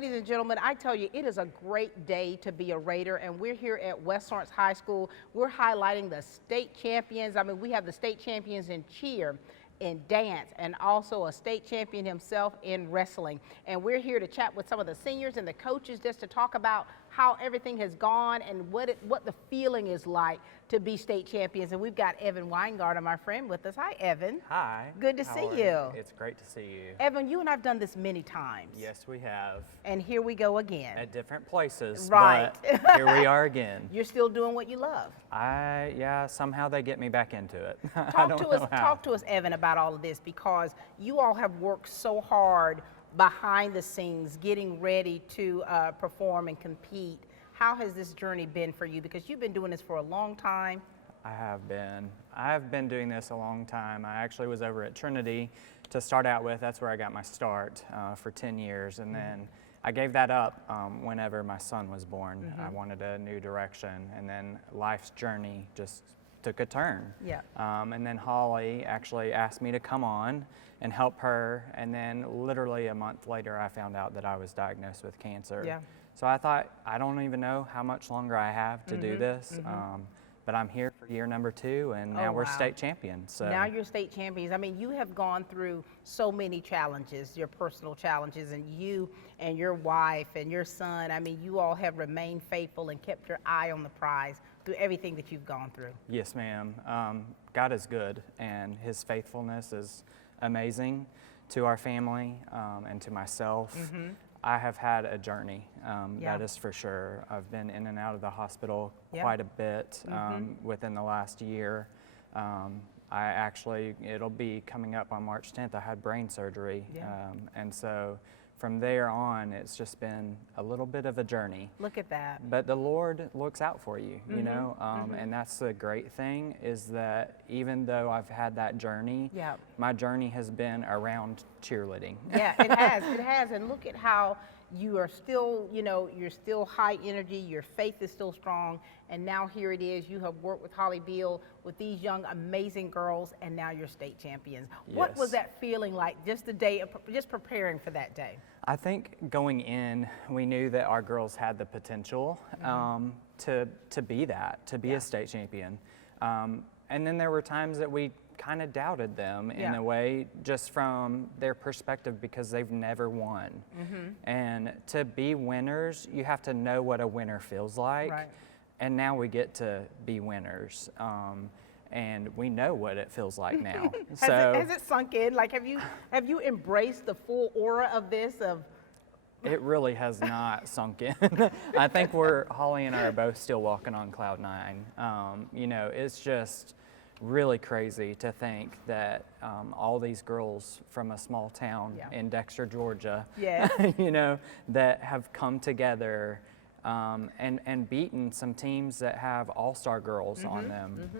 ladies and gentlemen, I tell you, it is a great day to be a Raider, and we're here at West Lawrence High School. We're highlighting the state champions. I mean, we have the state champions in cheer, in dance, and also a state champion himself in wrestling. And we're here to chat with some of the seniors and the coaches just to talk about how everything has gone and what the feeling is like to be state champions. And we've got Evan Weingarten, my friend, with us. Hi, Evan. Hi. Good to see you. It's great to see you. Evan, you and I have done this many times. Yes, we have. And here we go again. At different places. Right. But here we are again. You're still doing what you love. Yeah, somehow they get me back into it. Talk to us, Evan, about all of this, because you all have worked so hard behind the scenes, getting ready to perform and compete. How has this journey been for you? Because you've been doing this for a long time. I have been. I've been doing this a long time. I actually was over at Trinity to start out with. That's where I got my start for 10 years. And then I gave that up whenever my son was born. I wanted a new direction. And then life's journey just took a turn. Yeah. And then Holly actually asked me to come on and help her. And then literally a month later, I found out that I was diagnosed with cancer. Yeah. So I thought, I don't even know how much longer I have to do this. But I'm here for year number 2, and now we're state champions. So. Now you're state champions. I mean, you have gone through so many challenges, your personal challenges, and you and your wife and your son, I mean, you all have remained faithful and kept your eye on the prize through everything that you've gone through. Yes, ma'am. God is good, and his faithfulness is amazing to our family and to myself. I have had a journey, that is for sure. I've been in and out of the hospital quite a bit within the last year. It'll be coming up on March 10th, I had brain surgery. And so from there on, it's just been a little bit of a journey. Look at that. But the Lord looks out for you, you know, and that's the great thing, is that even though I've had that journey, my journey has been around cheerleading. Yeah, it has, and look at how you are still, you know, you're still high energy, your faith is still strong, and now here it is, you have worked with Holly Beal, with these young, amazing girls, and now you're state champions. What was that feeling like, just the day, just preparing for that day? I think going in, we knew that our girls had the potential to be that, to be a state champion. And then there were times that we kind of doubted them in a way, just from their perspective, because they've never won. And to be winners, you have to know what a winner feels like. And now we get to be winners. And we know what it feels like now. Has it sunk in? Like, have you embraced the full aura of this? It really has not sunk in. I think Holly and I are both still walking on cloud 9. You know, it's just really crazy to think that all these girls from a small town in Dexter, Georgia, you know, that have come together and beaten some teams that have all-star girls on them,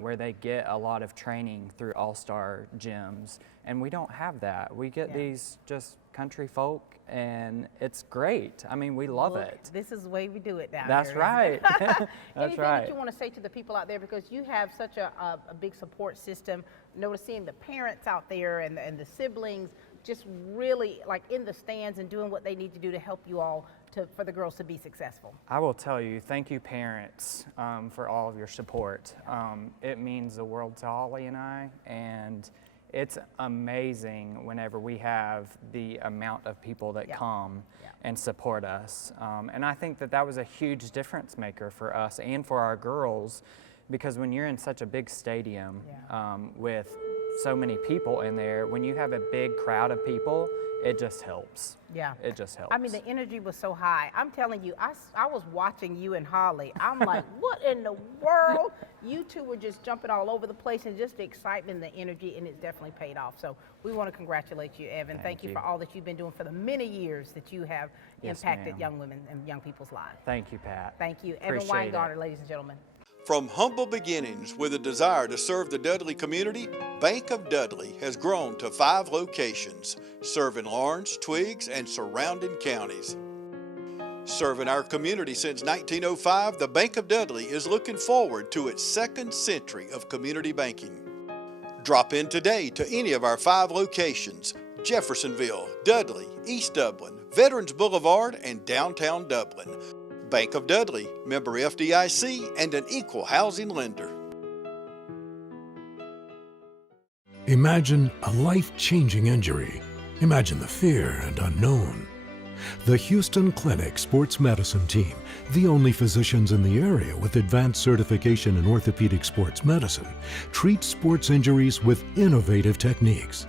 where they get a lot of training through all-star gyms. And we don't have that. We get these just country folk, and it's great. I mean, we love it. This is the way we do it down That's here. Right. That's Anything right. that you want to say to the people out there, because you have such a big support system, noticing the parents out there and the siblings just really like in the stands and doing what they need to do to help you all for the girls to be successful. I will tell you, thank you parents for all of your support. It means the world to Holly and I, and it's amazing whenever we have the amount of people that come and support us. And I think that was a huge difference maker for us and for our girls, because when you're in such a big stadium with so many people in there, when you have a big crowd of people, it just helps. Yeah. It just helps. I mean, the energy was so high. I'm telling you, I was watching you and Holly. I'm like, what in the world? You two were just jumping all over the place, and just the excitement and the energy, and it's definitely paid off. So we want to congratulate you, Evan. Thank you for all that you've been doing for the many years that you have impacted young women and young people's lives. Thank you, Pat. Thank you. Evan Weingarten, ladies and gentlemen. From humble beginnings with a desire to serve the Dudley community, Bank of Dudley has grown to 5 locations, serving Lawrence, Twiggs, and surrounding counties. Serving our community since 1905, the Bank of Dudley is looking forward to its 2nd century of community banking. Drop in today to any of our 5 locations. Jeffersonville, Dudley, East Dublin, Veterans Boulevard, and downtown Dublin. Bank of Dudley, member FDIC, and an equal housing lender. Imagine a life-changing injury. Imagine the fear and unknown. The Houston Clinic Sports Medicine Team, the only physicians in the area with advanced certification in orthopedic sports medicine, treats sports injuries with innovative techniques.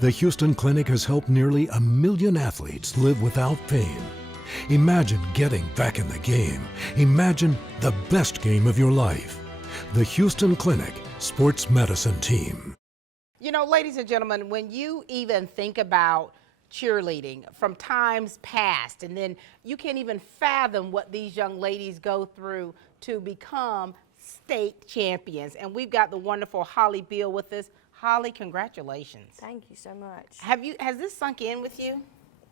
The Houston Clinic has helped nearly 1 million athletes live without pain. Imagine getting back in the game. Imagine the best game of your life. The Houston Clinic Sports Medicine Team. You know, ladies and gentlemen, when you even think about cheerleading from times past, and then you can't even fathom what these young ladies go through to become state champions. And we've got the wonderful Holly Beal with us. Holly, congratulations. Thank you so much. Has this sunk in with you?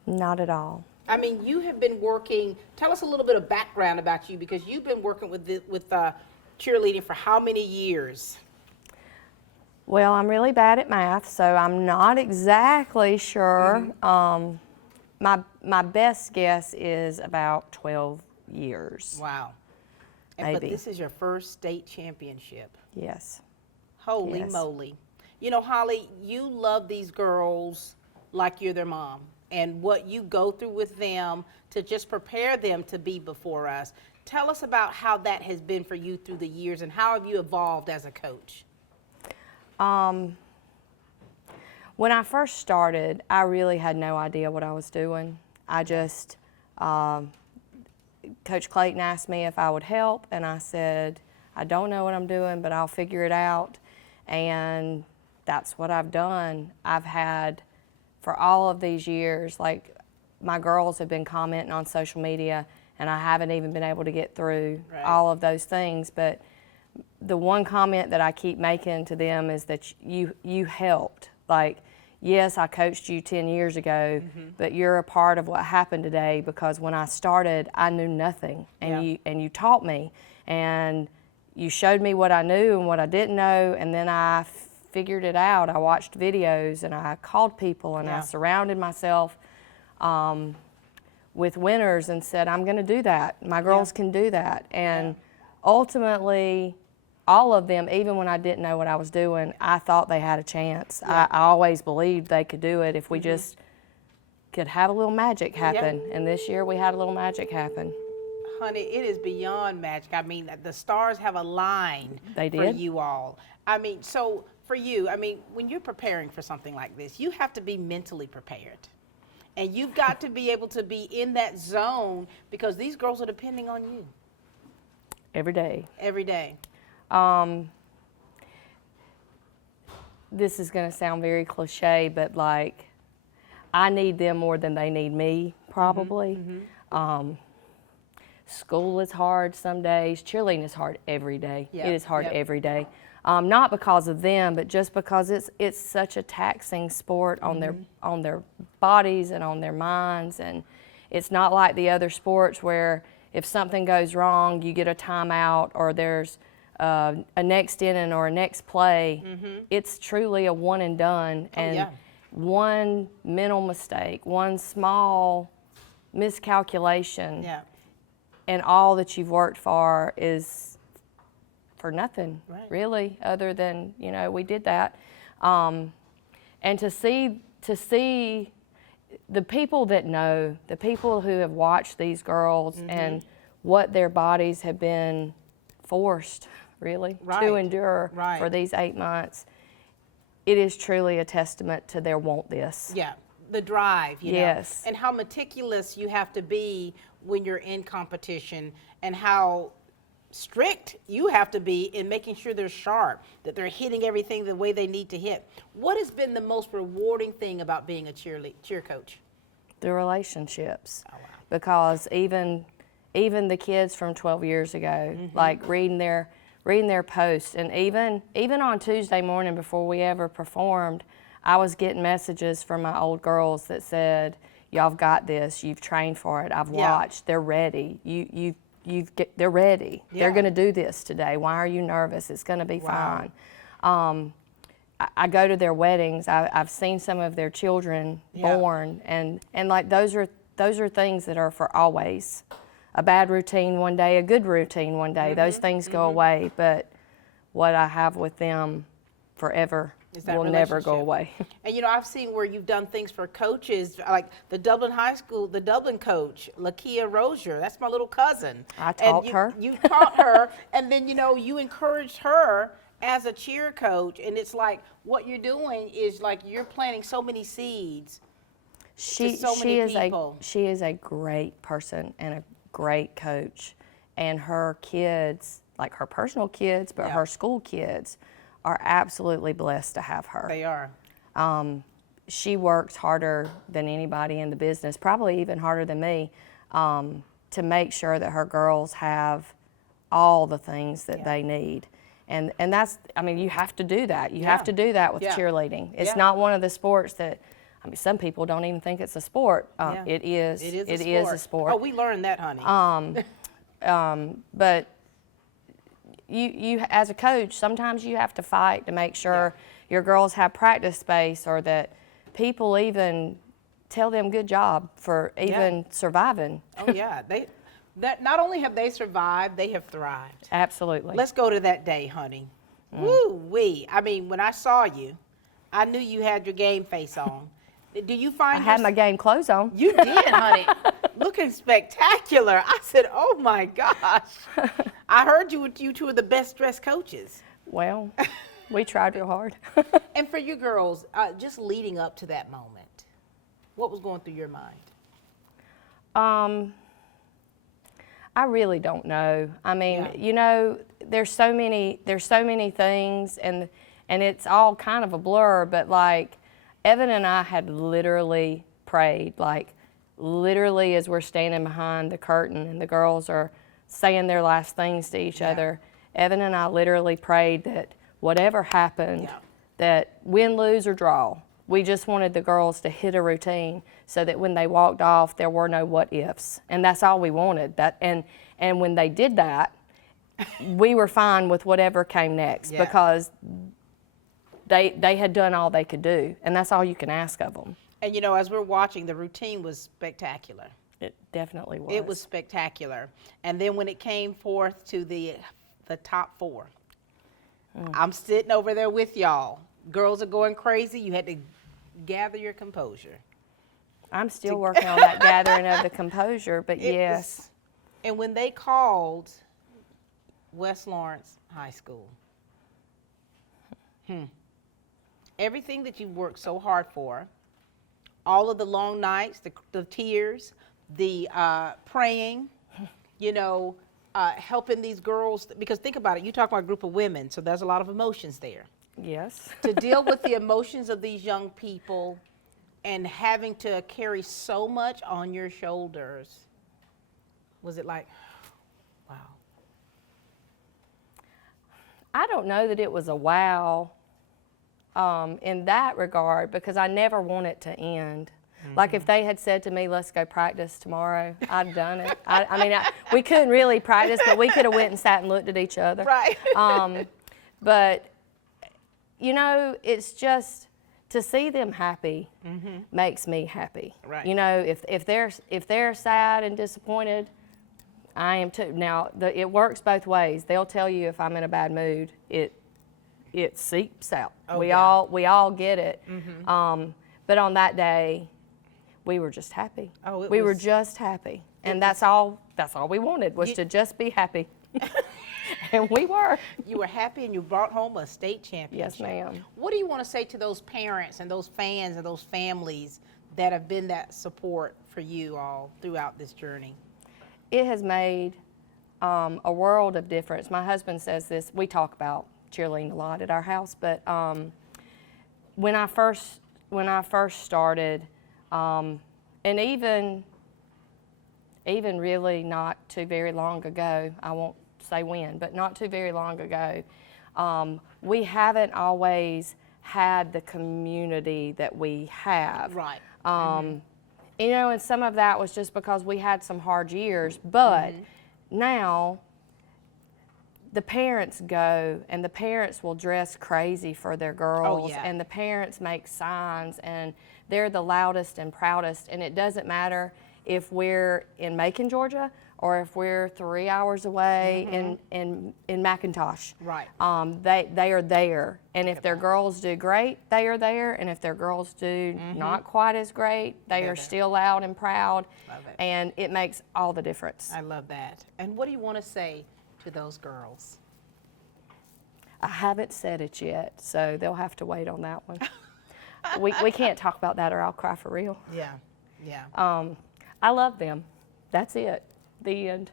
Not at all. I mean, you have been working, tell us a little bit of background about you, because you've been working with cheerleading for how many years? Well, I'm really bad at math, so I'm not exactly sure. My best guess is about 12 years. Wow. Maybe. But this is your first state championship. Yes. Holy Yes. moly. You know, Holly, you love these girls like you're their mom, and what you go through with them to just prepare them to be before us. Tell us about how that has been for you through the years, and how have you evolved as a coach? When I first started, I really had no idea what I was doing. I just, Coach Clayton asked me if I would help, and I said, I don't know what I'm doing, but I'll figure it out. And that's what I've done. I've had, for all of these years, like, my girls have been commenting on social media, and I haven't even been able to get through all of those things. But the one comment that I keep making to them is that you helped. Like, yes, I coached you 10 years ago, but you're a part of what happened today, because when I started, I knew nothing, and you taught me, and you showed me what I knew and what I didn't know, and then I figured it out. I watched videos, and I called people, and I surrounded myself with winners and said, I'm going to do that. My girls can do that. And ultimately, all of them, even when I didn't know what I was doing, I thought they had a chance. I always believed they could do it if we just could have a little magic happen. And this year we had a little magic happen. Honey, it is beyond magic. I mean, the stars have aligned for you all. I mean, so for you, I mean, when you're preparing for something like this, you have to be mentally prepared. And you've got to be able to be in that zone, because these girls are depending on you. Every day. Every day. This is going to sound very cliche, but like, I need them more than they need me, probably. School is hard some days. Cheerleading is hard every day. It is hard every day. Not because of them, but just because it's such a taxing sport on their bodies and on their minds. And it's not like the other sports where if something goes wrong, you get a timeout, or there's a next inning or a next play. It's truly a one and done. And one mental mistake, one small miscalculation, and all that you've worked for is for nothing, really, other than, you know, we did that. And to see the people that know, the people who have watched these girls and what their bodies have been forced, really, to endure for these 8 months, it is truly a testament to their want this. The drive, you know, Yes. and how meticulous you have to be when you're in competition, and how strict you have to be in making sure they're sharp, that they're hitting everything the way they need to hit. What has been the most rewarding thing about being a cheer coach? The relationships. Because even the kids from 12 years ago, like reading their posts, and even on Tuesday morning before we ever performed, I was getting messages from my old girls that said, y'all have got this, you've trained for it, I've watched, they're ready, they're ready, they're gonna do this today, why are you nervous, it's gonna be fine. I go to their weddings. I've seen some of their children born, and like those are things that are for always. A bad routine one day, a good routine one day. Those things go away, but what I have with them forever will never go away. And you know, I've seen where you've done things for coaches, like the Dublin High School, the Dublin coach, Lakia Rozier. That's my little cousin. I taught her. You taught her, and then you know, you encouraged her as a cheer coach, and it's like what you're doing is like you're planting so many seeds. She is a great person and a great coach, and her kids, like her personal kids, but her school kids, are absolutely blessed to have her. They are. She works harder than anybody in the business, probably even harder than me, to make sure that her girls have all the things that they need. And that's, I mean, you have to do that. You have to do that with cheerleading. It's not one of the sports that, I mean, some people don't even think it's a sport. It is. It is a sport. Oh, we learned that, honey. But you as a coach, sometimes you have to fight to make sure your girls have practice space, or that people even tell them good job for even surviving. Oh yeah, that not only have they survived, they have thrived. Absolutely. Let's go to that day, honey. Woo-wee. I mean, when I saw you, I knew you had your game face on. Do you find I had my game clothes on. You did, honey. Looking spectacular. I said, oh my gosh. I heard you two are the best dressed coaches. Well, we tried real hard. And for you girls, just leading up to that moment, what was going through your mind? I really don't know. I mean, you know, there's so many things, and it's all kind of a blur, but like Evan and I had literally prayed, like literally as we're standing behind the curtain and the girls are saying their last things to each other, Evan and I literally prayed that whatever happened, that win, lose, or draw, we just wanted the girls to hit a routine so that when they walked off, there were no what ifs. And that's all we wanted. And when they did that, we were fine with whatever came next because they had done all they could do. And that's all you can ask of them. And you know, as we're watching, the routine was spectacular. It definitely was. It was spectacular. And then when it came forth to the top four, I'm sitting over there with y'all. Girls are going crazy. You had to gather your composure. I'm still working on that gathering of the composure, but yes. And when they called West Lawrence High School, everything that you worked so hard for, all of the long nights, the tears, the praying, you know, helping these girls, because think about it, you talk about a group of women, so there's a lot of emotions there. Yes. To deal with the emotions of these young people and having to carry so much on your shoulders, was it like, wow? I don't know that it was a wow in that regard, because I never want it to end. Like if they had said to me, let's go practice tomorrow, I'd done it. I mean, we couldn't really practice, but we could have went and sat and looked at each other. Right. But, you know, it's just to see them happy makes me happy. Right. You know, if they're sad and disappointed, I am too. Now, it works both ways. They'll tell you if I'm in a bad mood, it seeps out. Oh, we all get it. But on that day, we were just happy. Oh, we were just happy, and that's all we wanted was to just be happy. And we were. You were happy, and you brought home a state championship. Yes, ma'am. What do you want to say to those parents and those fans and those families that have been that support for you all throughout this journey? It has made a world of difference. My husband says this. We talk about cheerleading a lot at our house, but when I first started, and even really not too very long ago, I won't say when, but not too very long ago, we haven't always had the community that we have. Right. You know, and some of that was just because we had some hard years, but now the parents go, and the parents will dress crazy for their girls, yeah. and the parents make signs, and they're the loudest and proudest, and it doesn't matter if we're in Macon, Georgia, or if we're 3 hours away in McIntosh. Right. They are there, and if their girls do great, they are there, and if their girls do not quite as great, they are still loud and proud, and it makes all the difference. I love that. And what do you want to say to those girls? I haven't said it yet, so they'll have to wait on that one. we can't talk about that or I'll cry for real. Yeah, yeah. I love them. That's it. The end.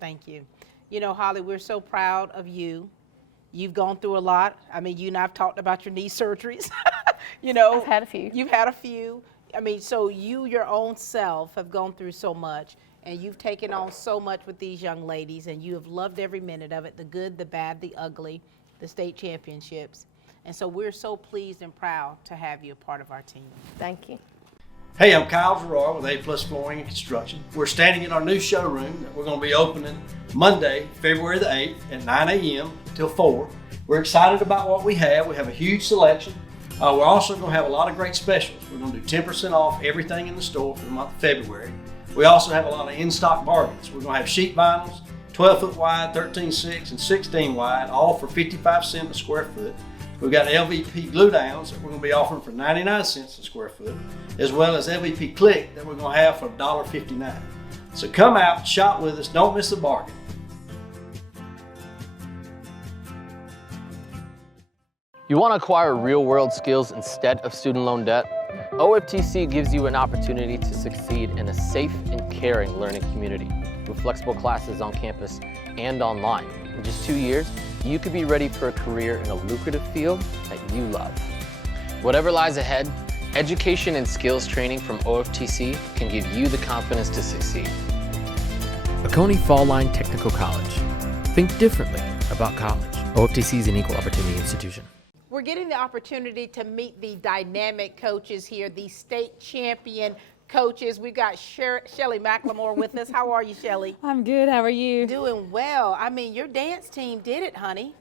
Thank you. You know, Holly, we're so proud of you. You've gone through a lot. I mean, you and I have talked about your knee surgeries. You know, I've had a few. You've had a few. I mean, so you, your own self, have gone through so much, and you've taken on so much with these young ladies, and you have loved every minute of it, the good, the bad, the ugly, the state championships. And so we're so pleased and proud to have you a part of our team. Thank you. Hey, I'm Kyle Gerard with A+ Flooring and Construction. We're standing in our new showroom that we're going to be opening Monday, February the 8th at 9 a.m. till 4. We're excited about what we have. We have a huge selection. We're also going to have a lot of great specials. We're going to do 10% off everything in the store for the month of February. We also have a lot of in-stock bargains. We're going to have sheet vinyls, 12-foot wide, 13/6, and 16 wide, all for 55 cents a square foot. We've got LVP glue downs that we're going to be offering for 99 cents a square foot, as well as LVP click that we're going to have for $1.59. So come out, shop with us, don't miss a bargain. You want to acquire real-world skills instead of student loan debt? OFTC gives you an opportunity to succeed in a safe and caring learning community with flexible classes on campus and online. In just 2 years, you could be ready for a career in a lucrative field that you love. Whatever lies ahead, education and skills training from OFTC can give you the confidence to succeed. Oconee Fall Line Technical College. Think differently about college. OFTC is an equal opportunity institution. We're getting the opportunity to meet the dynamic coaches here, the state champion coaches. We've got Shelly McLemore with us. How are you, Shelly? I'm good. How are you? Doing well. I mean, your dance team did it, honey.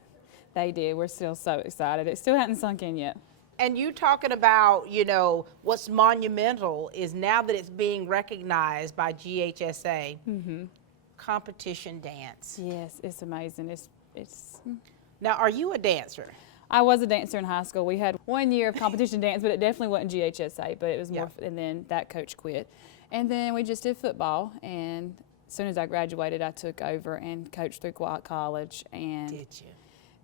They did. We're still so excited. It still hasn't sunk in yet. And you talking about, you know, what's monumental is now that it's being recognized by GHSA, competition dance. Yes, it's amazing. It's. Now, are you a dancer? I was a dancer in high school. We had 1 year of competition dance, but it definitely wasn't GHSA, but it was more, and then that coach quit. And then we just did football, and as soon as I graduated, I took over and coached through college, and Did you?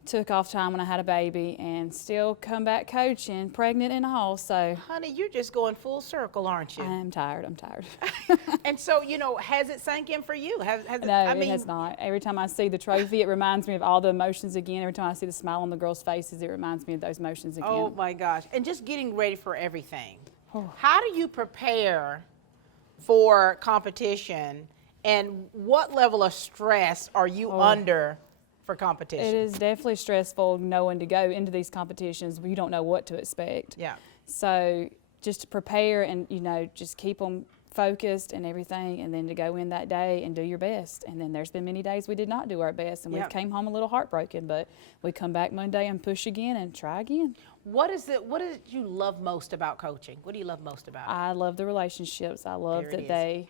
took off time when I had a baby, and still come back coaching, pregnant and all, so. Honey, you're just going full circle, aren't you? I'm tired. And so, you know, has it sank in for you? No, it has not. Every time I see the trophy, it reminds me of all the emotions again. Every time I see the smile on the girls' faces, it reminds me of those emotions again. Oh my gosh. And just getting ready for everything. How do you prepare for competition, and what level of stress are you under for competition? It is definitely stressful knowing to go into these competitions where you don't know what to expect. Yeah. So just to prepare and, you know, just keep them focused and everything, and then to go in that day and do your best. And then there's been many days we did not do our best, and we came home a little heartbroken, but we come back Monday and push again and try again. What is it you love most about coaching? What do you love most about it? I love the relationships. I love There it that is.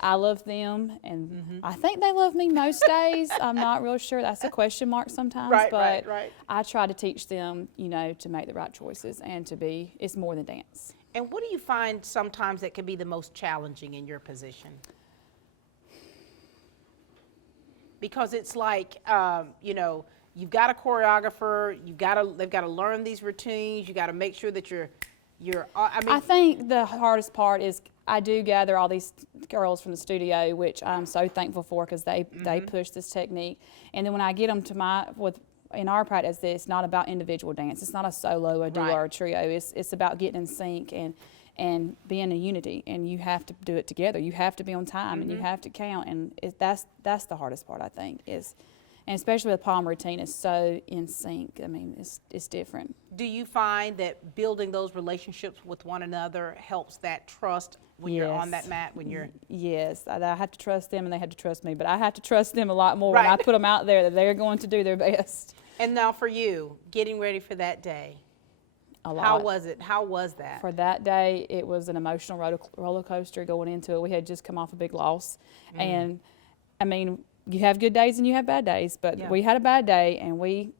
I love them, and I think they love me most days. I'm not real sure. That's a question mark sometimes. But right. I try to teach them, you know, to make the right choices and to be, it's more than dance. And what do you find sometimes that can be the most challenging in your position? Because it's like, you know, you've got a choreographer, they've got to learn these routines, you got to make sure that I think the hardest part is I do gather all these girls from the studio, which I'm so thankful for, because they push this technique. And then when I get them to in our practice, it's not about individual dance. It's not a solo, a duo, or a trio. It's about getting in sync and being a unity. And you have to do it together. You have to be on time, and you have to count. And that's the hardest part, I think, is And especially with palm routine, it's so in sync. I mean, it's different. Do you find that building those relationships with one another helps that trust when you're on that mat, when you're? Yes, I had to trust them and they had to trust me, but I had to trust them a lot more when I put them out there that they're going to do their best. And now for you, getting ready for that day. A lot. How was it? How was that? For that day, it was an emotional roller coaster going into it. We had just come off a big loss. And, I mean, you have good days and you have bad days, but we had a bad day, and we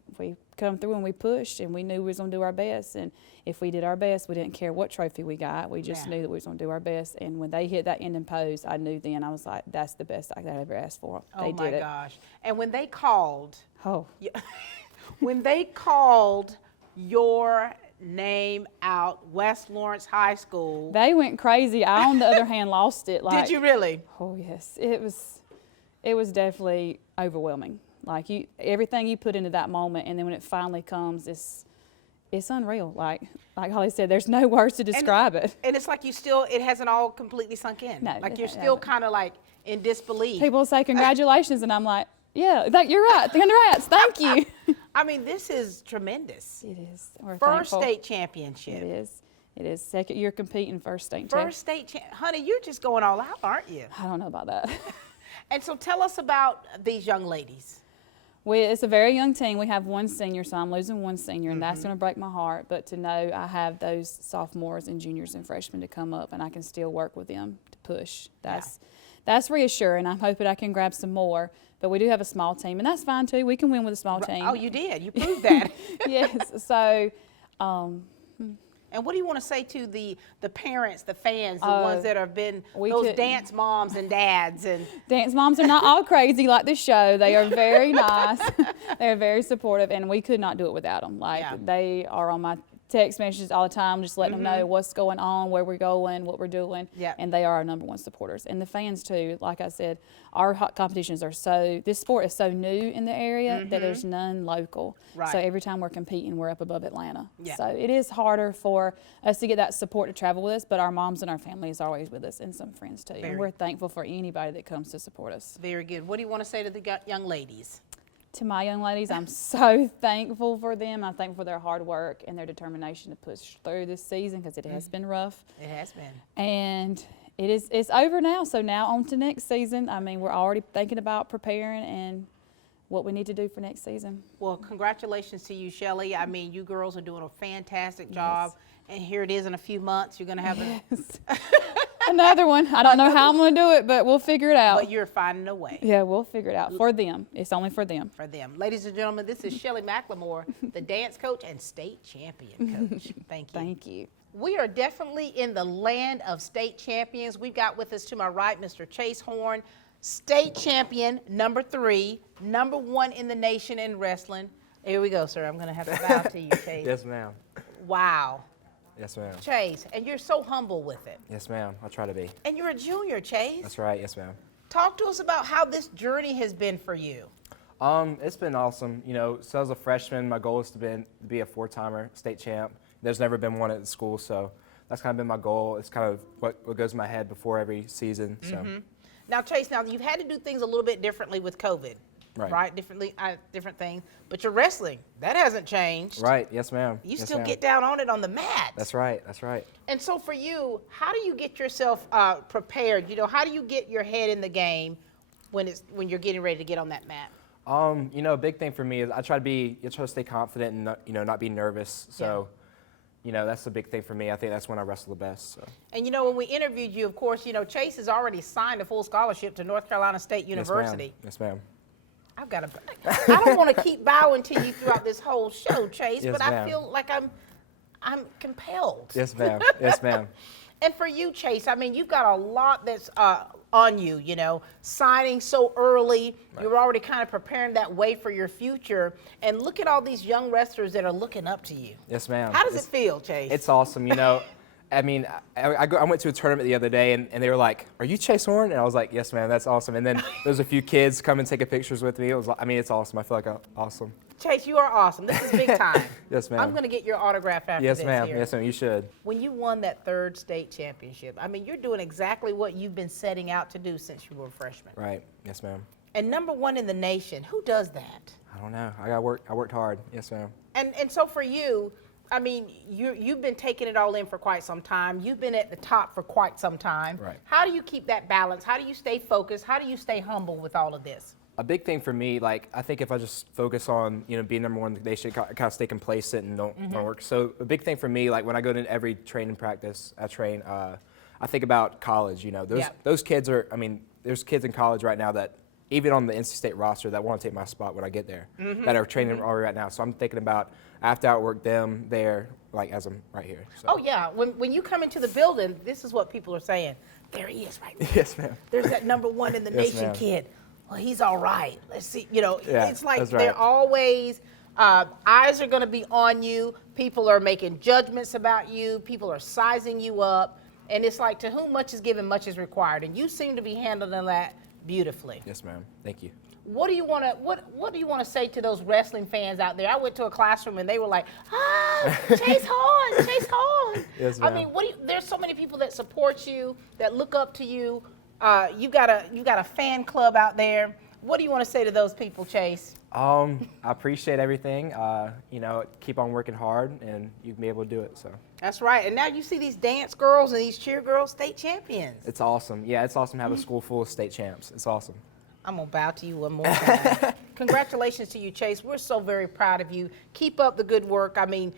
come through and we pushed, and we knew we was going to do our best. And if we did our best, we didn't care what trophy we got. We just knew that we was going to do our best. And when they hit that ending pose, I knew then, I was like, that's the best I could ever ask for. They did it. Oh, my gosh. And when they called, Oh. when they called your name out, West Lawrence High School. They went crazy. I, on the other hand, lost it. Did you really? Oh, yes. It was definitely overwhelming. Like, everything you put into that moment, and then when it finally comes, it's unreal. Like Holly said, there's no words to describe it. And it's like it hasn't all completely sunk in. No, like you're still kind of like in disbelief. People say congratulations, and I'm like, yeah, you're right. Congrats, thank you. I mean, this is tremendous. It is. We're First thankful. state championship. It is. It is. Second year competing, first state. Honey, you're just going all out, aren't you? I don't know about that. And so tell us about these young ladies. It's a very young team. We have one senior, so I'm losing one senior, and that's going to break my heart. But to know I have those sophomores and juniors and freshmen to come up, and I can still work with them to push, that's reassuring. I'm hoping I can grab some more. But we do have a small team, and that's fine too. We can win with a small team. Oh, you did. You proved that. Yes. So. And what do you want to say to the parents, the fans, the ones that have been those dance moms and dads? And dance moms are not all crazy like this show. They are very nice. They're very supportive, and we could not do it without them. Like they are on my text messages all the time, just letting them know what's going on, where we're going, what we're doing. And they are our #1 supporters. And the fans too. Like I said, our competitions this sport is so new in the area that there's none local. So every time we're competing, we're up above Atlanta. So it is harder for us to get that support to travel with us, but our moms and our families are always with us, and some friends too. And we're thankful for anybody that comes to support us. Very good. What do you want to say to the young ladies? To my young ladies, I'm so thankful for them. I'm thankful for their hard work and their determination to push through this season, because it has been rough. It has been. And it's over now, so now on to next season. I mean, we're already thinking about preparing and what we need to do for next season. Well, congratulations to you, Shelly. I mean, you girls are doing a fantastic job. And here it is in a few months. You're going to have another one. I don't know how I'm going to do it, but we'll figure it out. But you're finding a way. Yeah, we'll figure it out. For them. It's only for them. For them. Ladies and gentlemen, this is Shelly McLemore, the dance coach and state champion coach. Thank you. Thank you. We are definitely in the land of state champions. We've got with us to my right Mr. Chase Horn, state champion, #3, #1 in the nation in wrestling. Here we go, sir. I'm going to have to bow to you, Chase. Yes, ma'am. Wow. Yes, ma'am. Chase, and you're so humble with it. Yes, ma'am. I'll try to be. And you're a junior, Chase. That's right. Yes, ma'am. Talk to us about how this journey has been for you. It's been awesome. You know, so as a freshman, my goal is to be a 4-timer state champ. There's never been one at the school, so that's kind of been my goal. It's kind of what goes in my head before every season. So. Now, Chase, you've had to do things a little bit differently with COVID. Right. Different things. But your wrestling, that hasn't changed. Right. Yes, ma'am. You still get down on it on the mat. That's right. That's right. And so for you, how do you get yourself prepared? You know, how do you get your head in the game when you're getting ready to get on that mat? You know, a big thing for me is I try to stay confident and not be nervous. So, you know, that's the big thing for me. I think that's when I wrestle the best. So. And you know, when we interviewed you, of course, you know, Chase has already signed a full scholarship to North Carolina State University. Yes, ma'am. I don't want to keep bowing to you throughout this whole show, Chase, yes, but I feel like I'm compelled. Yes, ma'am. Yes, ma'am. And for you, Chase, I mean, you've got a lot that's on you, you know, signing so early. Right. You're already kind of preparing that way for your future. And look at all these young wrestlers that are looking up to you. Yes, ma'am. How does it feel, Chase? It's awesome, you know. I mean, I went to a tournament the other day, and they were like, "Are you Chase Horn?" And I was like, "Yes, ma'am, that's awesome." And then there was a few kids come and taking pictures with me. It's awesome. I feel like I'm awesome. Chase, you are awesome. This is big time. Yes, ma'am. I'm going to get your autograph after this. Yes, ma'am. Here. Yes, ma'am. You should. When you won that 3rd state championship, I mean, you're doing exactly what you've been setting out to do since you were a freshman. Right. Yes, ma'am. And #1 in the nation. Who does that? I don't know. I worked hard. Yes, ma'am. And so for you, I mean, you've been taking it all in for quite some time. You've been at the top for quite some time. Right. How do you keep that balance? How do you stay focused? How do you stay humble with all of this? A big thing for me, like, I think if I just focus on, being #1 in the nation, kind of stay complacent and don't work. So a big thing for me, like when I go to every training practice, I train, I think about college, those kids are, there's kids in college right now that, even on the NC State roster, that want to take my spot when I get there, that are training already right now. So I'm thinking about, I have to outwork them there, like as I'm right here. So. Oh yeah, when you come into the building, this is what people are saying. There he is right there. Yes, ma'am. There's that #1 in the nation ma'am. kid. Well, he's all right. Let's see, Yeah, it's like that's right. they're always, eyes are gonna be on you. People are making judgments about you. People are sizing you up. And it's like, to whom much is given, much is required. And you seem to be handling that beautifully. Yes, ma'am. Thank you. What do you want to say to those wrestling fans out there? I went to a classroom and they were like, Chase Horn, Chase Horn. Yes, I ma'am. mean, there's so many people that support you, that look up to you. You got a fan club out there. What do you want to say to those people, Chase? I appreciate everything. Keep on working hard, and you can be able to do it. So. That's right. And now you see these dance girls and these cheer girls, state champions. It's awesome. Yeah, it's awesome to have a school full of state champs. It's awesome. I'm going to bow to you one more time. Congratulations to you, Chase. We're so very proud of you. Keep up the good work. I mean,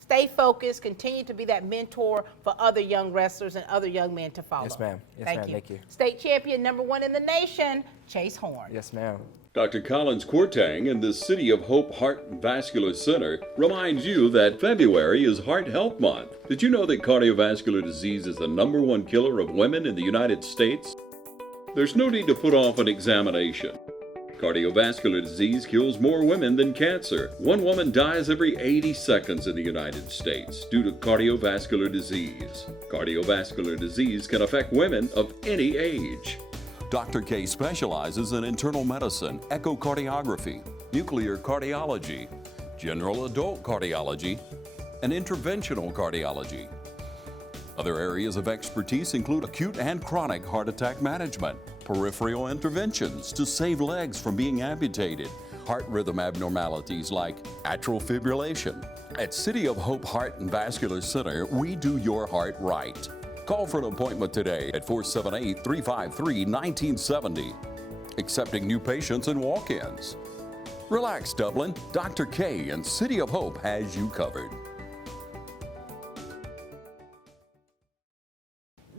stay focused. Continue to be that mentor for other young wrestlers and other young men to follow. Yes, ma'am. Yes, ma'am. Thank you. State champion #1 in the nation, Chase Horn. Yes, ma'am. Dr. Collins Quartang and the City of Hope Heart and Vascular Center reminds you that February is Heart Health Month. Did you know that cardiovascular disease is the #1 killer of women in the United States? There's no need to put off an examination. Cardiovascular disease kills more women than cancer. One woman dies every 80 seconds in the United States due to cardiovascular disease. Cardiovascular disease can affect women of any age. Dr. K specializes in internal medicine, echocardiography, nuclear cardiology, general adult cardiology, and interventional cardiology. Other areas of expertise include acute and chronic heart attack management, peripheral interventions to save legs from being amputated, heart rhythm abnormalities like atrial fibrillation. At City of Hope Heart and Vascular Center, we do your heart right. Call for an appointment today at 478-353-1970. Accepting new patients and walk-ins. Relax, Dublin. Dr. K and City of Hope has you covered.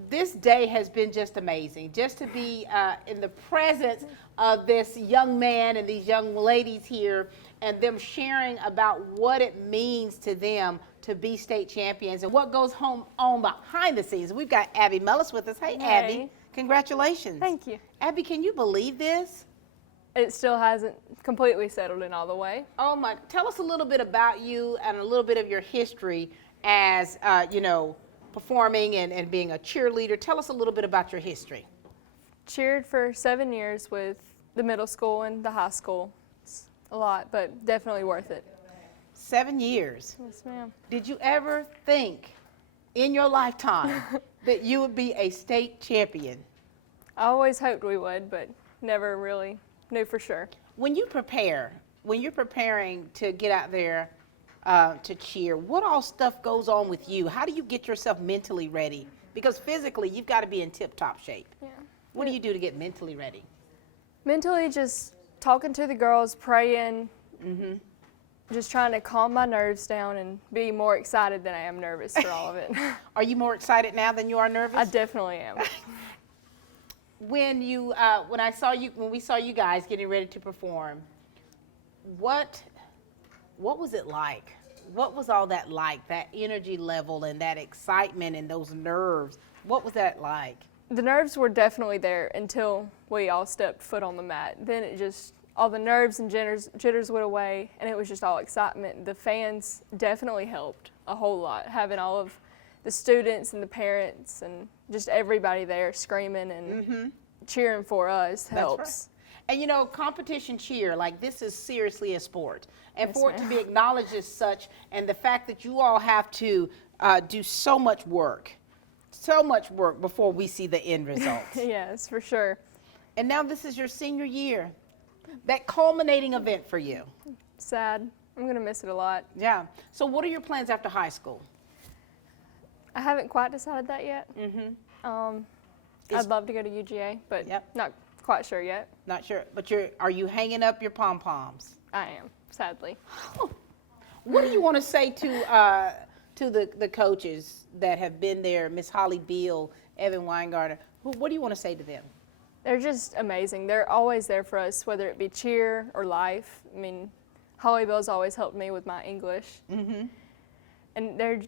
This day has been just amazing. Just to be in the presence of this young man and these young ladies here, and them sharing about what it means to them to be state champions and what goes on behind the scenes. We've got Abby Mellis with us. Hey, Abby, congratulations. Thank you. Abby, can you believe this? It still hasn't completely settled in all the way. Oh my, tell us a little bit about you and a little bit of your history as, performing and being a cheerleader. Tell us a little bit about your history. Cheered for 7 years with the middle school and the high school. It's a lot, but definitely worth it. 7 years. Yes, ma'am. Did you ever think in your lifetime that you would be a state champion? I always hoped we would, but never really knew for sure. When you're preparing to get out there to cheer, what all stuff goes on with you? How do you get yourself mentally ready? Because physically, you've got to be in tip-top shape. Yeah. What do you do to get mentally ready? Mentally, just talking to the girls, praying, just trying to calm my nerves down and be more excited than I am nervous for all of it. Are you more excited now than you are nervous? I definitely am. When we saw you guys getting ready to perform, what was it like? What was all that like? That energy level and that excitement and those nerves. What was that like? The nerves were definitely there until we all stepped foot on the mat. Then it just, all the nerves and jitters went away, and it was just all excitement. The fans definitely helped a whole lot, having all of the students and the parents and just everybody there screaming and cheering for us helps. That's right. And competition cheer, like this is seriously a sport. And Yes, for it to be acknowledged as such, and the fact that you all have to do so much work before we see the end results. Yes, for sure. And now this is your senior year. That culminating event for you. Sad. I'm going to miss it a lot. Yeah. So what are your plans after high school? I haven't quite decided that yet. I'd love to go to UGA, but not quite sure yet. Not sure. But are you hanging up your pom-poms? I am, sadly. What do you want to say to the coaches that have been there, Miss Holly Beal, Evan Weingarter? What do you want to say to them? They're just amazing. They're always there for us, whether it be cheer or life. I mean, Holly Bill's always helped me with my English. And they're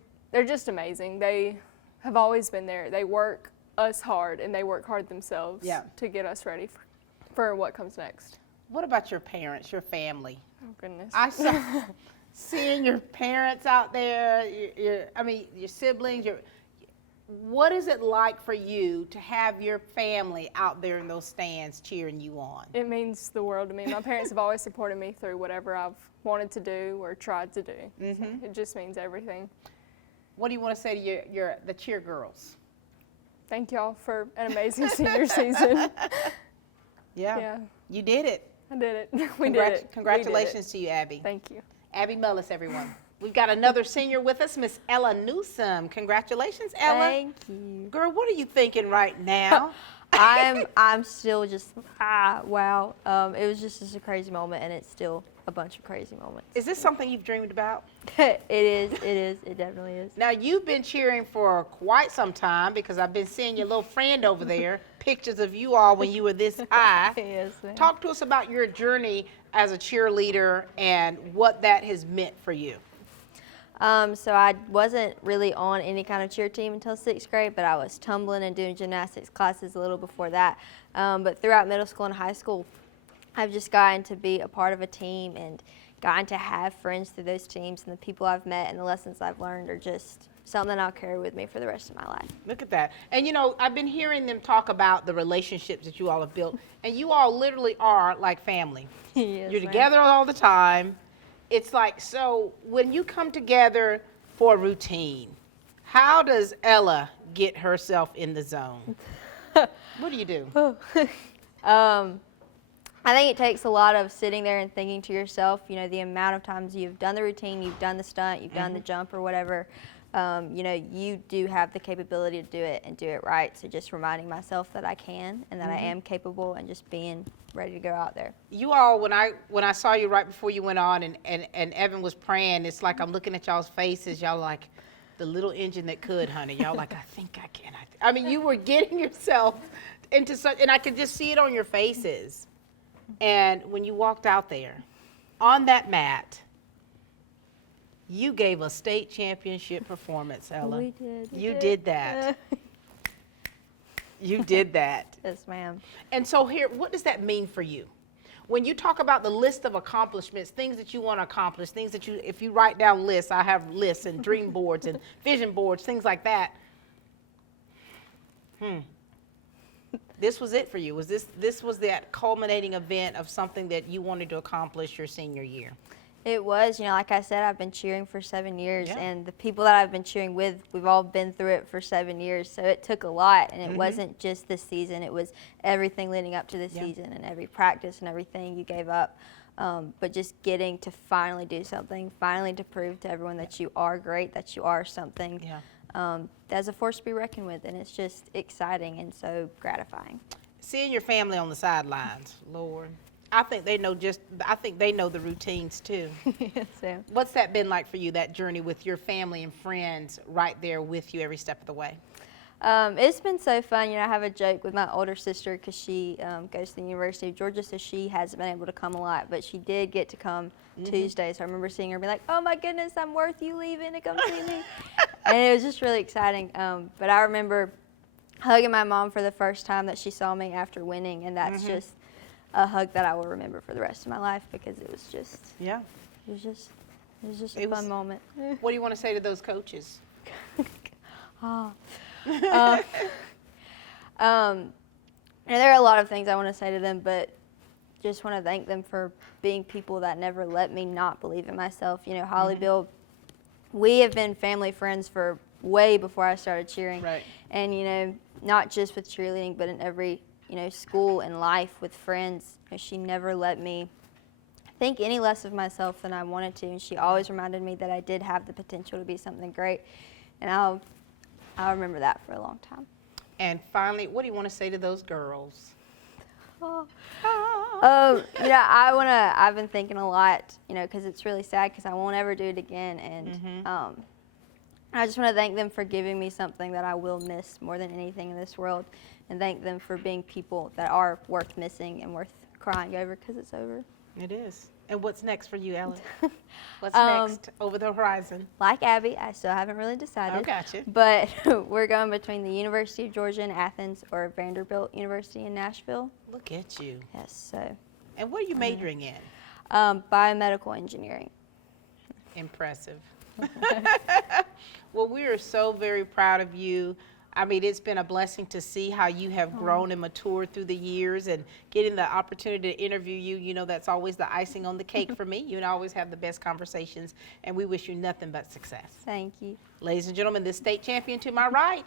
just amazing. They have always been there. They work us hard, and they work hard themselves to get us ready for what comes next. What about your parents, your family? Oh, goodness. I saw seeing your parents out there, your siblings. What is it like for you to have your family out there in those stands cheering you on? It means the world to me. My parents have always supported me through whatever I've wanted to do or tried to do. So it just means everything. What do you want to say to the cheer girls? Thank y'all for an amazing senior season. Yeah. You did it. I did it. We did it. Congratulations to you, Abby. Thank you. Abby Mullis, everyone. We've got another senior with us, Miss Ella Newsome. Congratulations, Ella. Thank you. Girl, what are you thinking right now? I'm still just, wow. It was just a crazy moment, and it's still a bunch of crazy moments. Is this something you've dreamed about? It is, it definitely is. Now, you've been cheering for quite some time because I've been seeing your little friend over there, pictures of you all when you were this high. Yes, ma'am. Talk to us about your journey as a cheerleader and what that has meant for you. So I wasn't really on any kind of cheer team until 6th grade, but I was tumbling and doing gymnastics classes a little before that. But throughout middle school and high school, I've just gotten to be a part of a team and gotten to have friends through those teams, and the people I've met and the lessons I've learned are just something I'll carry with me for the rest of my life. Look at that. And I've been hearing them talk about the relationships that you all have built, and you all literally are like family. Yes, You're together all the time. It's like, so when you come together for a routine, how does Ella get herself in the zone? What do you do? I think it takes a lot of sitting there and thinking to yourself, the amount of times you've done the routine, you've done the stunt, you've done the jump or whatever, you do have the capability to do it and do it right. So just reminding myself that I can and that I am capable and just being ready to go out there. You all, when I saw you right before you went on and Evan was praying, it's like I'm looking at y'all's faces. Y'all like the little engine that could, honey. Y'all like, I think I can. I mean, you were getting yourself into such, and I could just see it on your faces. And when you walked out there on that mat, you gave a state championship performance, Ella. We did. You did that. You did that. Yes, ma'am. And so here, what does that mean for you? When you talk about the list of accomplishments, things that you want to accomplish, things that if you write down lists, I have lists and dream boards and vision boards, things like that. This was it for you. Was this was that culminating event of something that you wanted to accomplish your senior year? It was, like I said, I've been cheering for 7 years, and the people that I've been cheering with, we've all been through it for 7 years, so it took a lot, and it wasn't just this season, it was everything leading up to the season and every practice and everything you gave up, but just getting to finally do something, finally to prove to everyone that you are great, that you are something. There's a force to be reckoned with, and it's just exciting and so gratifying. Seeing your family on the sidelines, Lord. I think they know the routines too. Yes, ma'am. What's that been like for you, that journey with your family and friends right there with you every step of the way? It's been so fun. I have a joke with my older sister because she goes to the University of Georgia, so she hasn't been able to come a lot, but she did get to come Tuesday. So I remember seeing her be like, "Oh my goodness, I'm worth you leaving to come see me," and it was just really exciting. But I remember hugging my mom for the first time that she saw me after winning, and that's just a hug that I will remember for the rest of my life because it was just it was just a fun moment. What do you want to say to those coaches? There are a lot of things I want to say to them, but just want to thank them for being people that never let me not believe in myself. Holly Bill, we have been family friends for way before I started cheering. Right. And, not just with cheerleading, but in every you know, school and life with friends. You know, she never let me think any less of myself than I wanted to, and she always reminded me that I did have the potential to be something great, and I'll remember that for a long time. And finally, what do you want to say to those girls? You know, I've been thinking a lot, you know, because it's really sad because I won't ever do it again, and I just want to thank them for giving me something that I will miss more than anything in this world, and thank them for being people that are worth missing and worth crying over because it's over. It is. And what's next for you, Ella? What's next over the horizon? Like Abby, I still haven't really decided. Oh, gotcha. But we're going between the University of Georgia in Athens or Vanderbilt University in Nashville. Look at you. Yes, so. And what are you majoring in? Biomedical engineering. Impressive. Well, we are so very proud of you. I mean, it's been a blessing to see how you have grown and matured through the years, and getting the opportunity to interview you, you know, that's always the icing on the cake for me. You and I always have the best conversations, and we wish you nothing but success. Thank you. Ladies and gentlemen, this state champion to my right,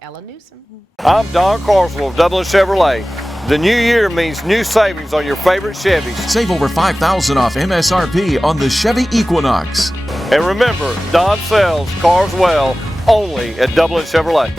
Ella Newsom. I'm Don Carswell of Dublin Chevrolet. The new year means new savings on your favorite Chevys. Save over $5,000 off MSRP on the Chevy Equinox. And remember, Don sells cars well only at Dublin Chevrolet.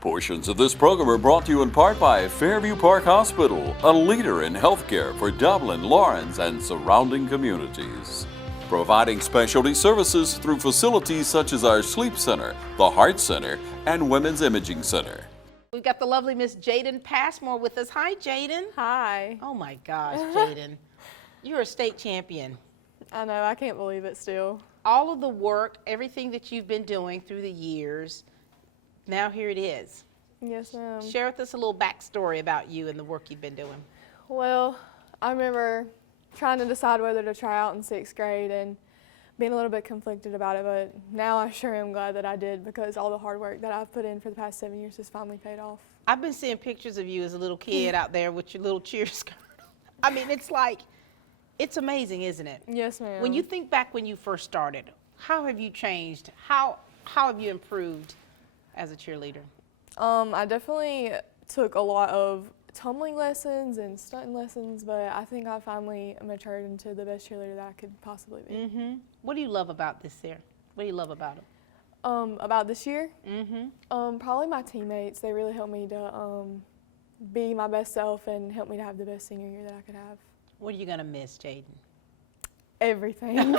Portions of this program are brought to you in part by Fairview Park Hospital, a leader in healthcare for Dublin, Lawrence, and surrounding communities. Providing specialty services through facilities such as our Sleep Center, the Heart Center, and Women's Imaging Center. We've got the lovely Miss Jaden Passmore with us. Hi, Jaden. Hi. Oh my gosh, Jaden. You're a state champion. I know, I can't believe it still. All of the work, everything that you've been doing through the years, now here it is. Yes, ma'am. Share with us a little backstory about you and the work you've been doing. Well, I remember trying to decide whether to try out in 6th grade and being a little bit conflicted about it, but now I sure am glad that I did, because all the hard work that I've put in for the past 7 years has finally paid off. I've been seeing pictures of you as a little kid out there with your little cheer skirt. I mean, it's like, it's amazing, isn't it? Yes, ma'am. When you think back when you first started, how have you changed? How have you improved as a cheerleader? I definitely took a lot of tumbling lessons and stunting lessons, but I think I finally matured into the best cheerleader that I could possibly be. Mm-hmm. What do you love about this year? What do you love about it? About this year? Mm-hmm. Probably my teammates. They really helped me to be my best self and help me to have the best senior year that I could have. What are you gonna miss, Jaden? Everything.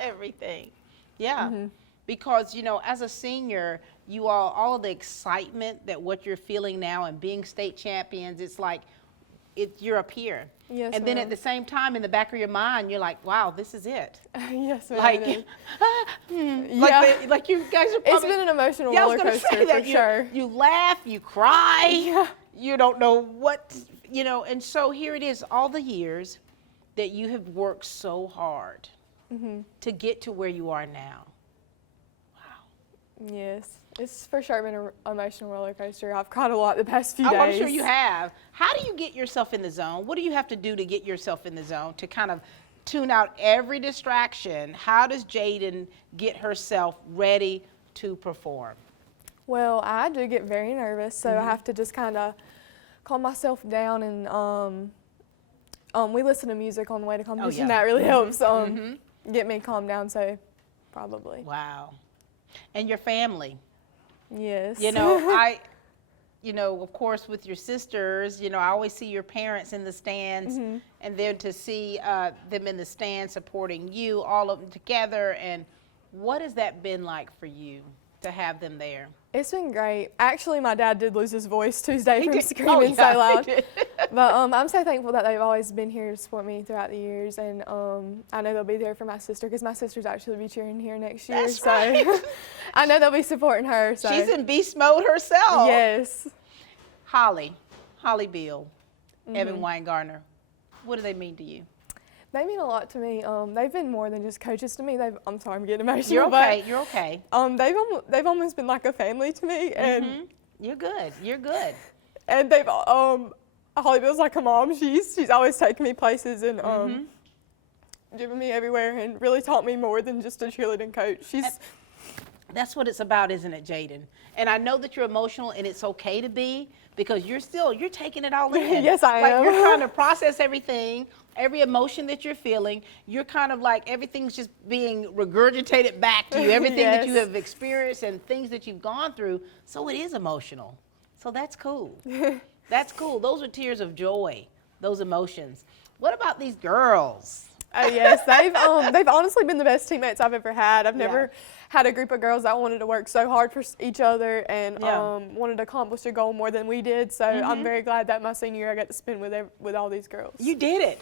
Everything. Yeah. Mm-hmm. Because, you know, as a senior, you all of the excitement that what you're feeling now and being state champions, it's like you're up here. Yes, and then at the same time, in the back of your mind, you're like, wow, this is it. Yes, ma'am. Like, yeah. like you guys are probably, it's been an emotional roller coaster for sure. You laugh, you cry, you don't know what, you know, and so here it is, all the years that you have worked so hard to get to where you are now. Yes, it's for sure been an emotional roller coaster. I've cried a lot the past few days. I'm sure you have. How do you get yourself in the zone? What do you have to do to get yourself in the zone, to kind of tune out every distraction? How does Jaden get herself ready to perform? Well, I do get very nervous, so I have to just kind of calm myself down, and we listen to music on the way to competition. That really helps get me calmed down, so probably. Wow. And your family. Yes. You know, you know, of course, with your sisters, you know, I always see your parents in the stands, and then to see them in the stands supporting you, all of them together. And what has that been like for you to have them there? It's been great. Actually, my dad did lose his voice Tuesday from screaming so loud. But I'm so thankful that they've always been here to support me throughout the years, and I know they'll be there for my sister, because my sister's actually be cheering here next year. That's right. I know they'll be supporting her. So. She's in beast mode herself. Yes. Holly Beal, Evan Weingartner, what do they mean to you? They mean a lot to me. They've been more than just coaches to me. I'm sorry, I'm getting emotional. You're okay. You're okay. They've almost been like a family to me, and you're good. You're good. And they've Holly Bill's like a mom. She's always taken me places and driven me everywhere, and really taught me more than just a cheerleading coach. That's what it's about, isn't it, Jaden? And I know that you're emotional, and it's okay to be, because you're taking it all in. Yes, I am. Like, you're trying to process everything, every emotion that you're feeling. You're kind of like everything's just being regurgitated back to you, everything that you have experienced and things that you've gone through. So it is emotional. So that's cool. That's cool. Those are tears of joy, those emotions. What about these girls? Oh yes, they've honestly been the best teammates I've ever had. I've never had a group of girls that wanted to work so hard for each other and wanted to accomplish a goal more than we did. So I'm very glad that my senior year I got to spend with all these girls. You did it.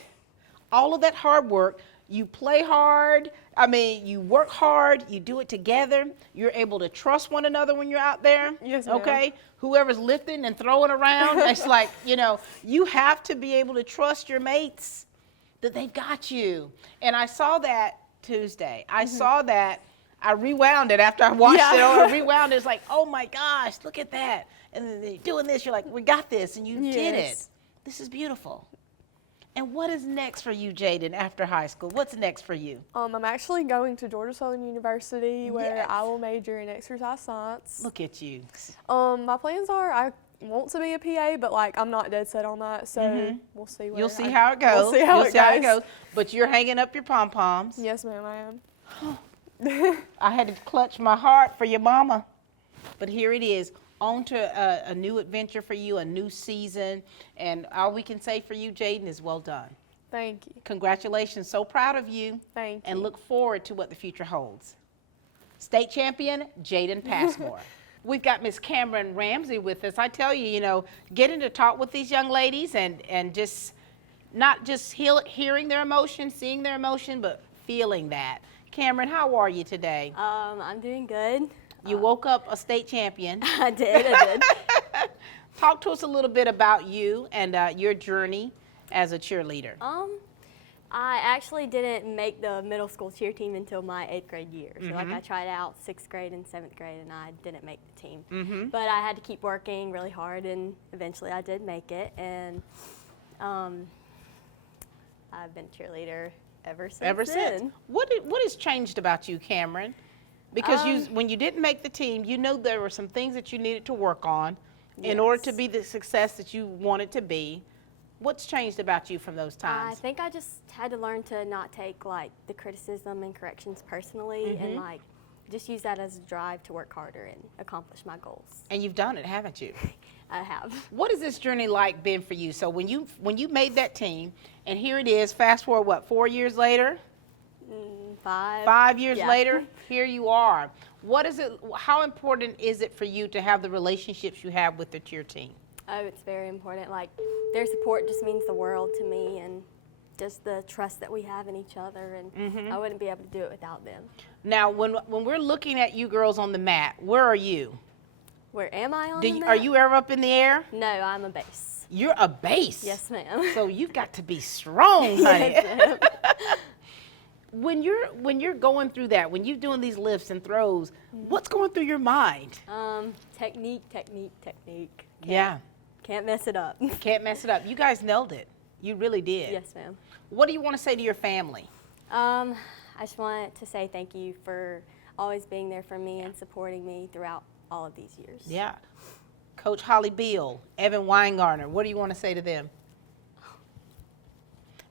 All of that hard work. You play hard. I mean, you work hard. You do it together. You're able to trust one another when you're out there. Yes, ma'am. Okay. Whoever's lifting and throwing around, it's like, you know, you have to be able to trust your mates that they've got you. And I saw that Tuesday. I saw that. I rewound it after I watched it. I rewound it. It's like, oh my gosh, look at that. And then they're doing this. You're like, we got this. And you did it. This is beautiful. And what is next for you, Jaden, after high school? What's next for you? I'm actually going to Georgia Southern University where I will major in exercise science. Look at you. My plans are I want to be a PA, but like I'm not dead set on that, so we'll see. You'll see how it goes. We'll see how it goes. But you're hanging up your pom-poms. Yes, ma'am, I am. I had to clutch my heart for your mama. But here it is. On to a new adventure for you, a new season. And all we can say for you, Jaden, is well done. Thank you. Congratulations. So proud of you. Thank you. And look forward to what the future holds. State champion, Jaden Passmore. We've got Miss Cameron Ramsey with us. I tell you, you know, getting to talk with these young ladies and just not just hearing their emotion, seeing their emotion, but feeling that. Cameron, how are you today? I'm doing good. You woke up a state champion. I did. Talk to us a little bit about you and your journey as a cheerleader. I actually didn't make the middle school cheer team until my 8th grade year. So like I tried out 6th grade and 7th grade and I didn't make the team. But I had to keep working really hard and eventually I did make it. And I've been a cheerleader ever since. What has changed about you, Cameron? Because when you didn't make the team, you know there were some things that you needed to work on in order to be the success that you wanted to be. What's changed about you from those times? I think I just had to learn to not take like the criticism and corrections personally and like just use that as a drive to work harder and accomplish my goals. And you've done it, haven't you? I have. What has this journey like been for you? So when you made that team, and here it is, fast forward, what, 4 years later? 5. 5 years later, here you are. What is it? How important is it for you to have the relationships you have with the cheer team? Oh, it's very important. Like, their support just means the world to me, and just the trust that we have in each other, and I wouldn't be able to do it without them. Now, when we're looking at you girls on the mat, where are you? Where am I on the mat? Are you ever up in the air? No, I'm a base. You're a base? Yes, ma'am. So you've got to be strong, honey. Yes, When you're going through that, when you're doing these lifts and throws, what's going through your mind? Technique. Can't mess it up. Can't mess it up. You guys nailed it. You really did. Yes, ma'am. What do you want to say to your family? I just want to say thank you for always being there for me and supporting me throughout all of these years. Yeah. Coach Holly Beal, Evan Weingartner, what do you want to say to them?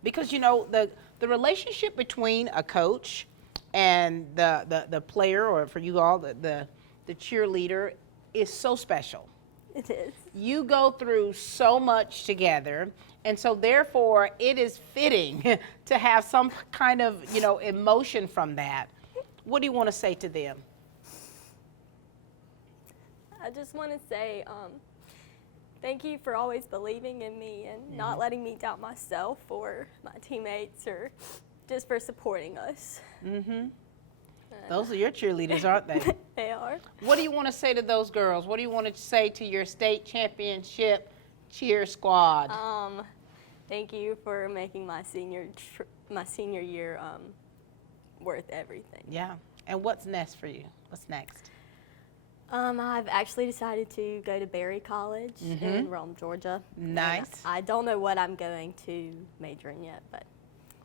Because, you know, the relationship between a coach and the player, or for you all, the cheerleader, is so special. It is. You go through so much together, and so therefore it is fitting to have some kind of, you know, emotion from that. What do you want to say to them? I just want to say thank you for always believing in me and not letting me doubt myself or my teammates, or just for supporting us. Those are your cheerleaders, aren't they? They are. What do you want to say to those girls? What do you want to say to your state championship cheer squad? Thank you for making my senior year worth everything. Yeah. And what's next for you? What's next? I've actually decided to go to Berry College in Rome, Georgia. Nice. And I don't know what I'm going to major in yet, but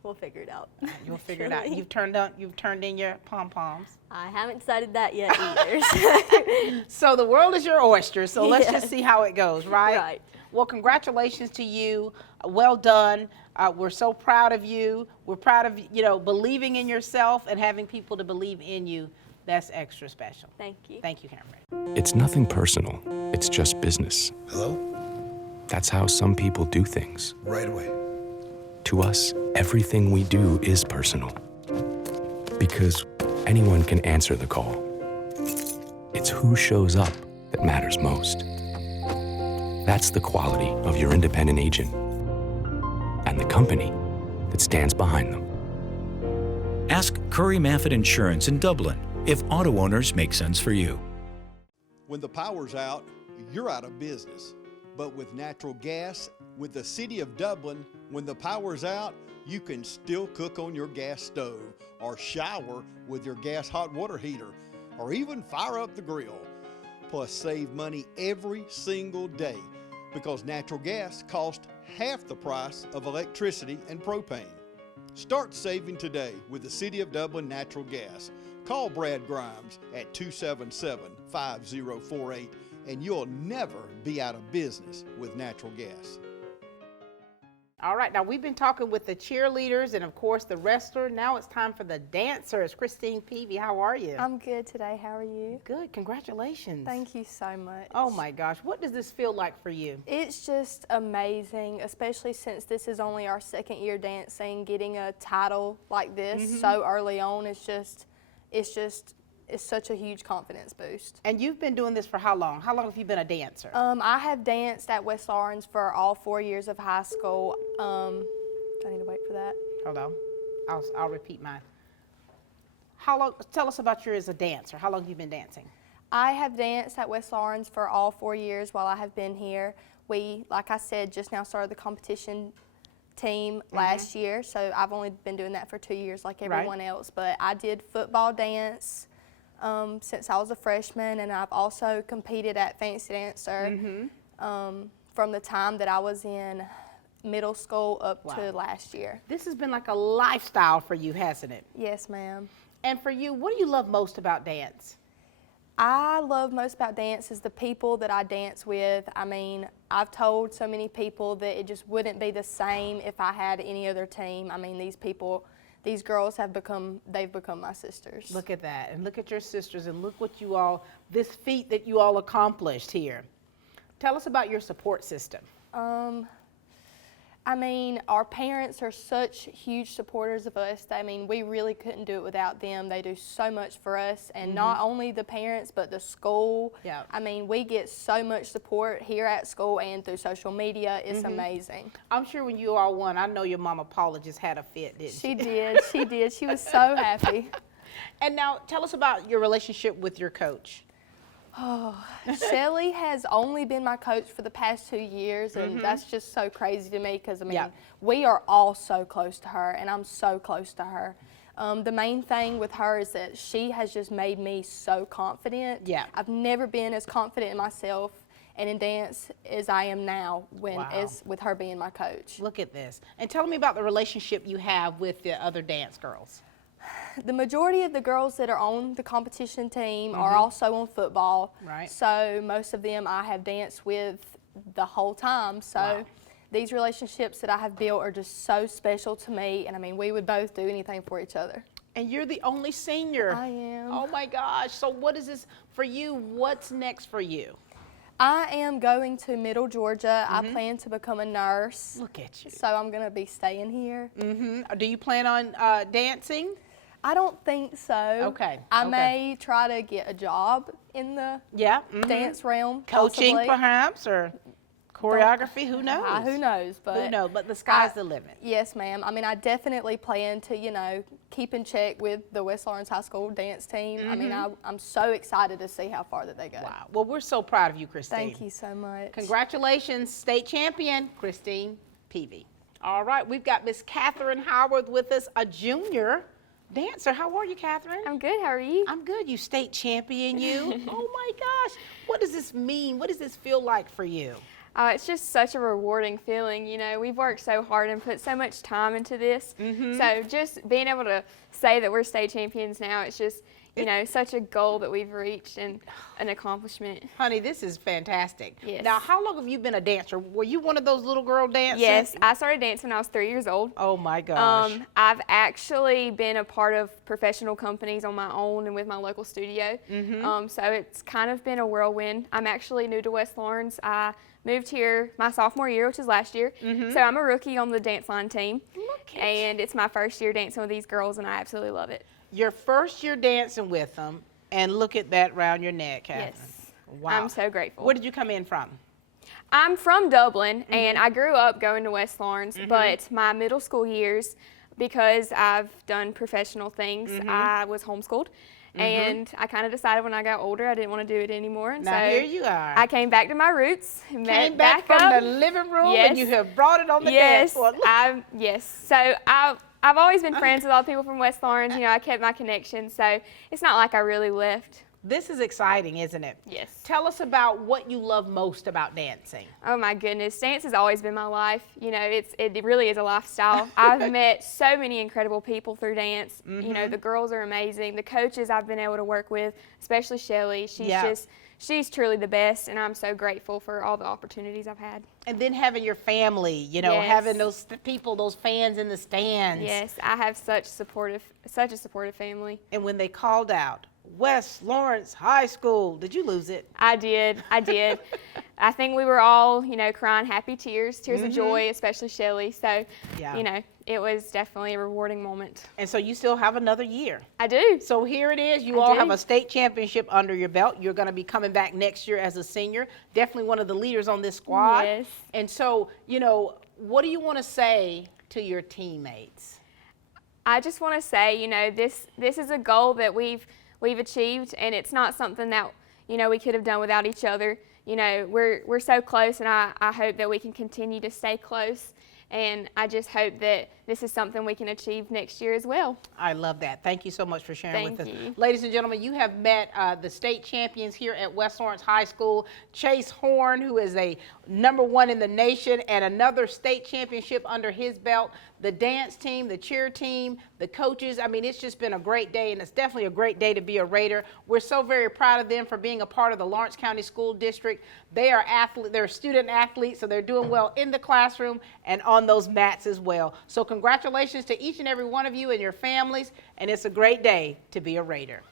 we'll figure it out. You'll figure it out. You've turned in your pom-poms. I haven't decided that yet either. So the world is your oyster, so let's just see how it goes, right? Right. Well, congratulations to you. Well done. We're so proud of you. We're proud of, believing in yourself and having people to believe in you. That's extra special. Thank you. Thank you, Cameron. It's nothing personal. It's just business. Hello? That's how some people do things. Right away. To us, everything we do is personal. Because anyone can answer the call. It's who shows up that matters most. That's the quality of your independent agent and the company that stands behind them. Ask Curry Maffett Insurance in Dublin if auto owners make sense for you. When the power's out, you're out of business. But with natural gas, with the City of Dublin, when the power's out, you can still cook on your gas stove or shower with your gas hot water heater or even fire up the grill. Plus save money every single day because natural gas costs half the price of electricity and propane. Start saving today with the City of Dublin Natural Gas. Call Brad Grimes at 277-5048 and you'll never be out of business with natural gas. All right, now we've been talking with the cheerleaders and of course the wrestler. Now it's time for the dancers. Christine Peavy, how are you? I'm good today. How are you? Good, congratulations. Thank you so much. Oh my gosh, what does this feel like for you? It's just amazing, especially since this is only our second year dancing. Getting a title like this so early on it's such a huge confidence boost. And you've been doing this for how long? How long have you been a dancer? I have danced at West Lawrence for all 4 years of high school. Do I need to wait for that? Hold on. I'll repeat mine. How long? Tell us about you as a dancer. How long have you been dancing? I have danced at West Lawrence for all 4 years while I have been here. We, like I said, just now started the competition team last year, so I've only been doing that for 2 years like everyone else. But I did football dance since I was a freshman, and I've also competed at Fancy Dancer from the time that I was in middle school up to last year. This has been like a lifestyle for you, hasn't it? Yes, ma'am. And for you, what do you love most about dance? I love most about dance is the people that I dance with. I mean, I've told so many people that it just wouldn't be the same if I had any other team. I mean, these girls they've become my sisters. Look at that, and look at your sisters, and look what this feat that you all accomplished here. Tell us about your support system. I mean, our parents are such huge supporters of us. I mean, we really couldn't do it without them. They do so much for us, and not only the parents, but the school. Yeah. I mean, we get so much support here at school and through social media. It's amazing. I'm sure when you all won, I know your mama Paula just had a fit, didn't she? She did. She did. She was so happy. And now, tell us about your relationship with your coach. Oh, Shelly has only been my coach for the past 2 years, and that's just so crazy to me because, I mean, we are all so close to her, and I'm so close to her. The main thing with her is that she has just made me so confident. Yeah. I've never been as confident in myself and in dance as I am now with her being my coach. Look at this. And tell me about the relationship you have with the other dance girls. The majority of the girls that are on the competition team are also on football. Right. So most of them I have danced with the whole time. So these relationships that I have built are just so special to me. And I mean, we would both do anything for each other. And you're the only senior. I am. Oh my gosh. So what is this for you? What's next for you? I am going to Middle Georgia. I plan to become a nurse. Look at you. So I'm going to be staying here. Do you plan on dancing? I don't think so. Okay. I may try to get a job in the dance realm. Coaching possibly. Perhaps, or choreography, who knows? Who knows? But who knows? But the sky's the limit. Yes, ma'am. I mean, I definitely plan to, keep in check with the West Lawrence High School dance team. I mean, I'm so excited to see how far that they go. Wow. Well, we're so proud of you, Christine. Thank you so much. Congratulations, state champion, Christine Peavy. All right, we've got Miss Catherine Howard with us, a junior dancer. How are you, Catherine? I'm good. How are you? I'm good. You state champion, you. Oh my gosh. What does this mean? What does this feel like for you? It's just such a rewarding feeling. You know, we've worked so hard and put so much time into this. So just being able to say that we're state champions now, it's just, you know, such a goal that we've reached and an accomplishment. Honey, this is fantastic. Yes. Now, how long have you been a dancer? Were you one of those little girl dancers? Yes, I started dancing when I was 3 years old. Oh my gosh. I've actually been a part of professional companies on my own and with my local studio. So it's kind of been a whirlwind. I'm actually new to West Lawrence. I moved here my sophomore year, which is last year. So I'm a rookie on the dance line team. And it's my first year dancing with these girls, and I absolutely love it. Your first year dancing with them, and look at that round your neck, Catherine. Yes. Wow. I'm so grateful. Where did you come in from? I'm from Dublin, and I grew up going to West Lawrence, but my middle school years, because I've done professional things, I was homeschooled. And I kind of decided when I got older I didn't want to do it anymore. And Now so here you are. I came back to my roots. Came back from up. the living room Yes. and you have brought it on the dance floor. Yes. So I've always been friends with all the people from West Lawrence. You know, I kept my connection. So it's not like I really left. This is exciting, isn't it? Yes. Tell us about what you love most about dancing. Oh my goodness, dance has always been my life. You know, it really is a lifestyle. I've met so many incredible people through dance. You know, the girls are amazing. The coaches I've been able to work with, especially Shelly, she's truly the best, and I'm so grateful for all the opportunities I've had. And then having your family, you know, having those people, those fans in the stands. Yes, I have such a supportive family. And when they called out, West Lawrence High School, did you lose it? I did. I think we were all, you know, crying happy tears of joy, especially Shelly. So, you know, it was definitely a rewarding moment. And so you still have another year. I do. So here it is. You all have a state championship under your belt. You're going to be coming back next year as a senior. Definitely one of the leaders on this squad. Yes. And so, you know, what do you want to say to your teammates? I just want to say, you know, this is a goal that we've achieved, and it's not something that, you know, we could have done without each other. You know, we're so close, and I hope that we can continue to stay close. And I just hope that this is something we can achieve next year as well. I love that. Thank you so much for sharing with us. Thank you. Ladies and gentlemen, you have met the state champions here at West Lawrence High School. Chase Horn, who is a #1 in the nation, and another state championship under his belt. The dance team, the cheer team, the coaches. I mean, it's just been a great day, and it's definitely a great day to be a Raider. We're so very proud of them for being a part of the Lawrence County School District. They are they're student athletes, so they're doing well in the classroom and on those mats as well. So congratulations to each and every one of you and your families, and it's a great day to be a Raider.